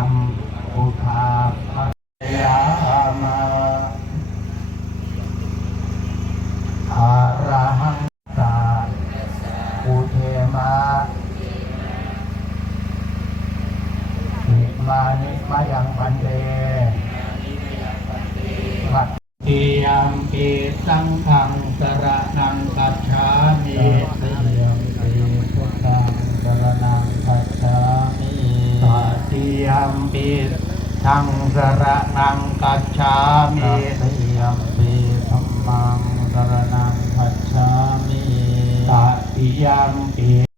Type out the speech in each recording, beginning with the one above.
รมอุทาปัยามาอาระหังตาอุเทมาหิมานิมายังปันเตปัตติยามปิสังฆังสระนังกัจ ทังสระนังกัจฉามิสัยปีสัมมังสระนังกัจฉามิตติยามปี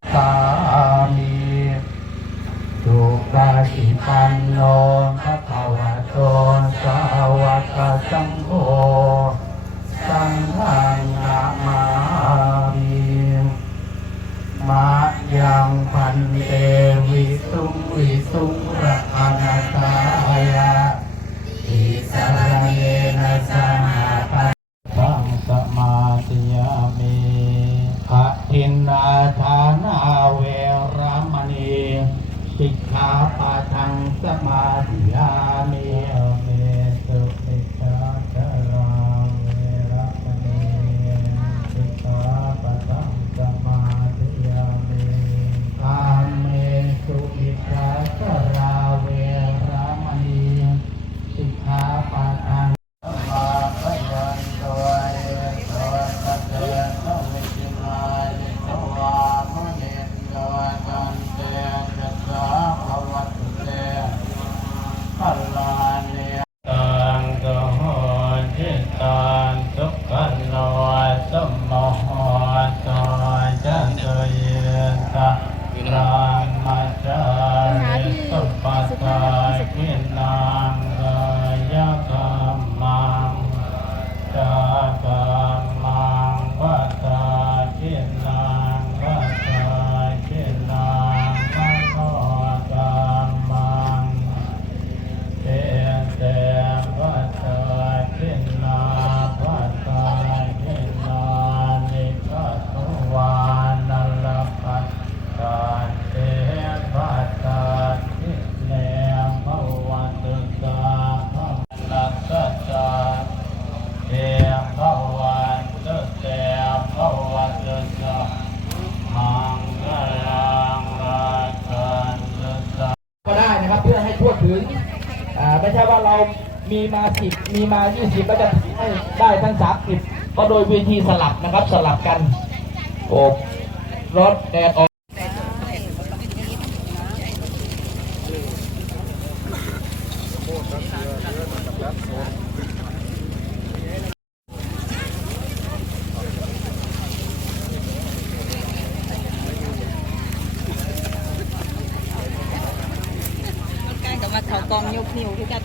ตาเกนา มีมาสิบมีมายี่สิบก็จะให้ได้ทั้งสามสิบก็โดยวิธีสลับนะครับสลับกันโอบรถแดดออกกองยกนิ้วที่กัด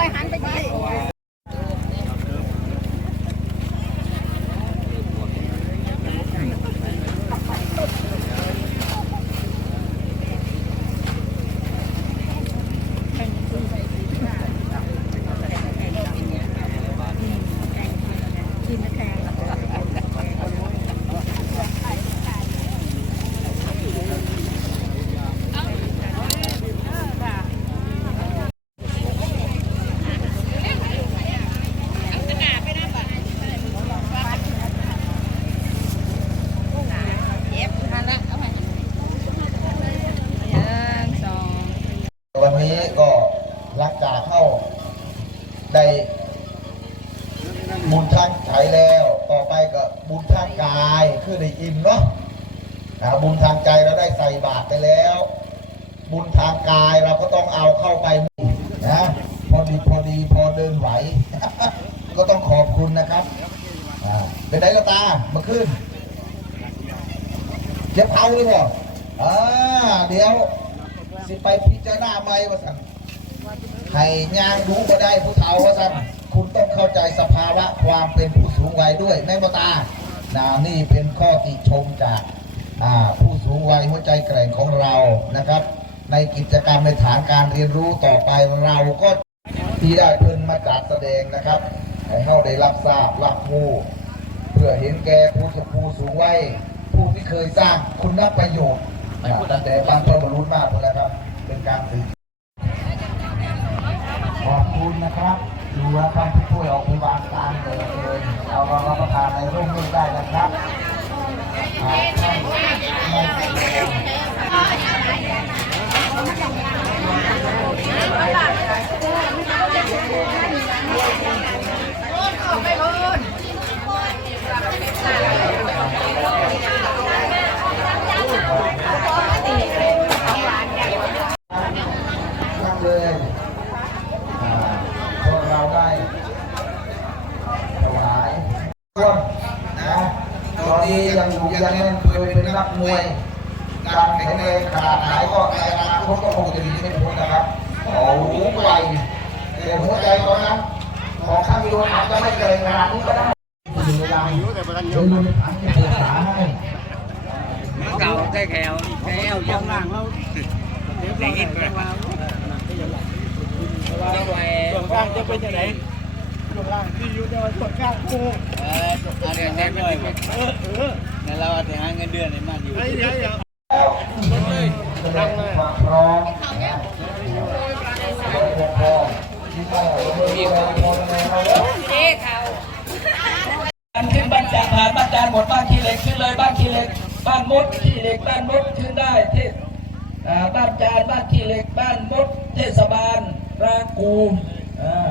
ไปหันไปดี บุญทางใจแล้ว ต่อไปก็บุญทางกายคือได้อิ่มเนาะบุญทางใจเราได้ใส่บาตรไปแล้ว บุญทางกายเราก็ต้องเอาเข้าไปนะพอดีพอดีพอเดินไหว ก็ต้องขอบคุณนะครับเป็นไหนละตามาขึ้นเจ็บเอาเลยบ่อ่าเดี๋ยว สิไปพิจารณาไหมว่าสั่ง ให้ย่างดูก็ได้ผู้เฒ่าว่าสั่นคุณต้องเข้าใจสภาวะความเป็นผู้สูงวัยด้วยแม่นบ่ตานานี่เป็นข้อติชมจากอ่าผู้สูงวัยหัวใจแกร่งของเรานะครับ ในกิจกรรมในฐานการเรียนรู้ต่อไปเราก็ที่ได้เพิ่นมาจัดแสดงนะครับ ให้เฮาได้รับทราบรับรู้เพื่อเห็นแก่ผู้สูงผู้สูงวัยผู้ที่เคยสร้างคุณประโยชน์นะตั้งแต่บางคนบรรลุมากเลยนะครับ เป็นการถือ ขอบคุณนะครับดูว่าท่านผู้ช่วยออกไปวางตามเลยเลยเอามารับประทานในร่มนี้ได้นะครับอ่าท่านไม่ นั่งเลยอ่าพวกเราได้ถวายร่วมนะตอนนี้ ยังอยู่เคยเป็นนักมวยการแข็งแรงขนาดไหนก็ในอนาคตก็คงจะดีไม่พ้นนะครับโอ้โหไวแต่หัวใจตอนนั้นของข้างโดนอาจจะไม่เกินขนาดนี้ก็ได้อยู่ในรังอยู่ในจะปรึกษาให้เก่าใช่แขวแขวยังล่างแล้วได้ยินไหมยังไงส่วนกลางจะเป็นยังไงส่วนกลางที่อยู่ในส่วนกลางโค้งเออเอาเดือนแทนด้วยบ อกเออเออในเราถึงหาเงินเดือนในมันอยู่ไอ้เดี๋ยวเดี๋ยวแสดงความพร้อมโดยปกครองที่ต้องมีความพร้อมในเราเขาการขึ้นบ้านจานผ่านบ้านจานหมดบ้านขี้เหล็กขึ้นเลยบ้านขี้เหล็ก บ้านมดขี้เหล็กบ้านมดขึ้นได้ทศอ่บ้านจานบ้านขี้เหล็กบ้านมดเทศบาลรากูอ่า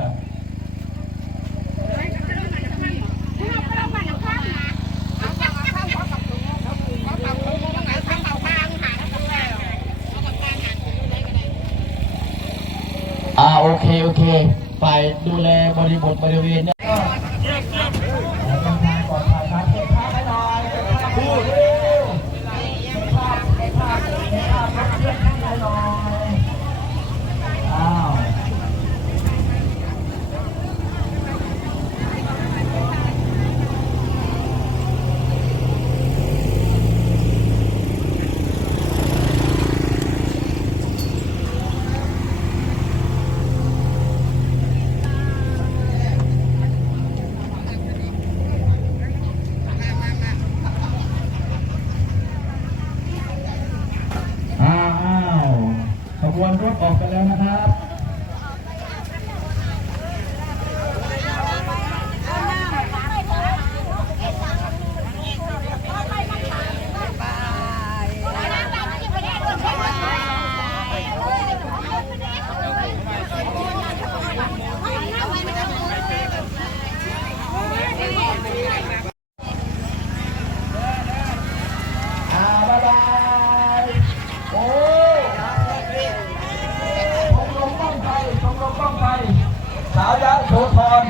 โอเคโอเค ฝ่ายดูแลบริบทบริเวณเนี่ยก็เดินทางปลอดภัยครับเก็บภาพให้หน่อยเก็บภาพพูดเร็วเก็บภาพเก็บภาพเก็บภาพรถเคลื่อนที่ให้หน่อยอ้าว อ้าวขบวนรถ ออกกันแล้วนะครับ อ่าบ๊ายบายโอ้ชมรมบ้องไฟชมรมบ้องไฟสาวยะโสธร